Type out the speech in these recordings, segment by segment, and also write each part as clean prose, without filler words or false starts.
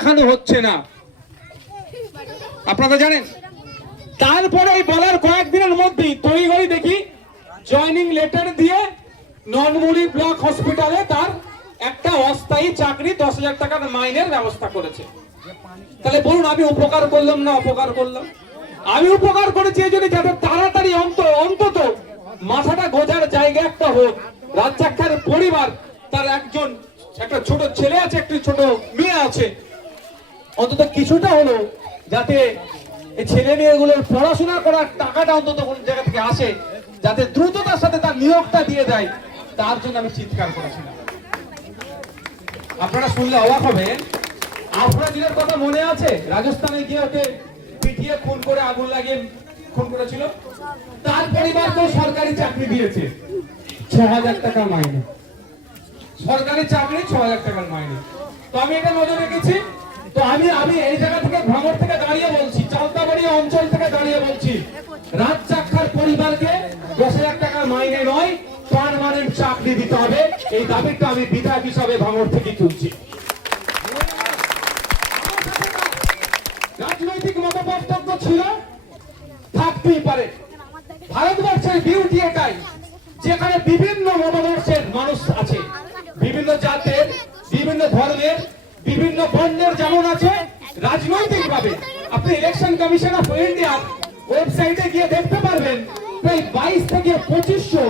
দেখানো হচ্ছে না, আপনারা জানেন। তারপরে এই বলার কয়েকদিনের মধ্যেই তৈরি দেখি জয়নিং লেটার দিয়ে ননমুড়ি ব্লক হসপিটালে তার একটা অস্থায়ী চাকরি 10,000 টাকার মাইনের ব্যবস্থা করেছে। তাহলে বলুন আমি উপকার করলাম না অপকার করলাম? আমি উপকার করেছি এই জন্য যাতে তাড়াতাড়ি অন্তত মাথাটা গোজার জায়গা একটা হোক। রাজ্জাকের পরিবার, তার একটা ছোট ছেলে আছে, একটি ছোট মেয়ে আছে, অন্তত কিছুটা হলো যাতে এই ছেলে মেয়েগুলোর পড়াশোনা করার টাকাটা অন্তত কোন জায়গা থেকে আসে, যাতে দ্রুততার সাথে তার নিয়োগটা দিয়ে দেয়, তার জন্য আমি চিৎকার করেছিলাম। আপনারা শুনলে অবাক হবেন, আফরোজের কথা মনে আছে? রাজস্থানে গিয়ে ওকে পিটিয়ে খুন করে আগুন লাগিয়ে খুন করেছিল। তার পরিবারকেও সরকারি চাকরি দিয়েছে, 6,000 টাকা মাইনে। সরকারি চাকরি 6,000 টাকার মাইনে। তো আমি এটা নজর রেখেছি। তো আমি এই জায়গা থেকে ভাঙড় থেকে দাঁড়িয়ে বলছি, চালতাবাড়ি অঞ্চল থেকে দাঁড়িয়ে বলছি, রাজ্জাকের পরিবারকে 10,000 টাকার মাইনে নয়, পার্মানেন্ট চাকরি দিতে হবে। এই দাবিটা আমি বিধায়ক হিসাবে ভাঙড় থেকে তুলছি। রাজনৈতিক মতপার্থক্য ছিল, থাকতেই পারে। ভারতবর্ষের বিউটি এটাই, যেখানে বিভিন্ন মতাদর্শের মানুষ আছে, বিভিন্ন জাতের, বিভিন্ন ধর্মের, বিভিন্ন বর্ণের যেমন আছে। রাজনৈতিক ভাবে আপনি ইলেকশন কমিশন অফ ইন্ডিয়ার ওয়েবসাইটে গিয়ে দেখতে পারবেন প্রায় 22 থেকে 2500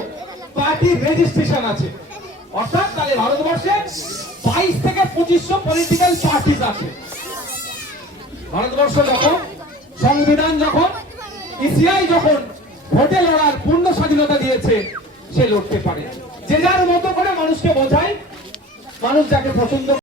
পার্টির রেজিস্ট্রেশন আছে। অর্থাৎ তাহলে ভারতবর্ষে 22 থেকে 2500 পলিটিক্যাল পার্টিজ আছে। ভারতবর্ষ যখন সংবিধান, যখন ইসিআই যখন ভোটে লড়ার পূর্ণ স্বাধীনতা দিয়েছে, সে লড়তে পারে। যে যার মতো করে মানুষকে বোঝায়, মানুষ যাকে পছন্দ